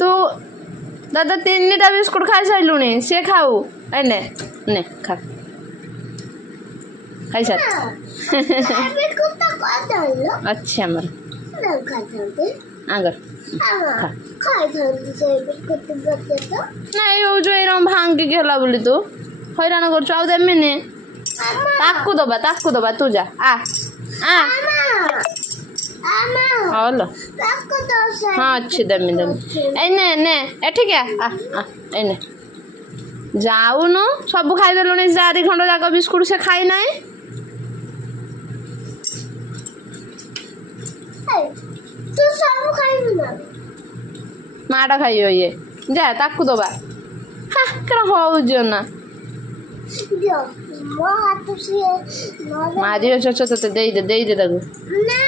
तू दादा 3टा बिस्कुट खाई सारूनी से खाऊ ने ने खा खाई सार अच्छा मर आगर नहीं हो जो एरम भांग के गेला बोली तू हैरान कर आउ देमिनी ताकू दबा तू जा आ हेलो हाँ अच्छी दमी एने ने एठी क्या एने जाऊ न सब खाई देलुनी 4 खंड जाक बिस्कुट से खाई नाई तू सब खाई ना माटा खाइयो ये जा ताकू दबा हाँ करा हो जो ना मो हाथ से मारियो चो दे दे ताकू ना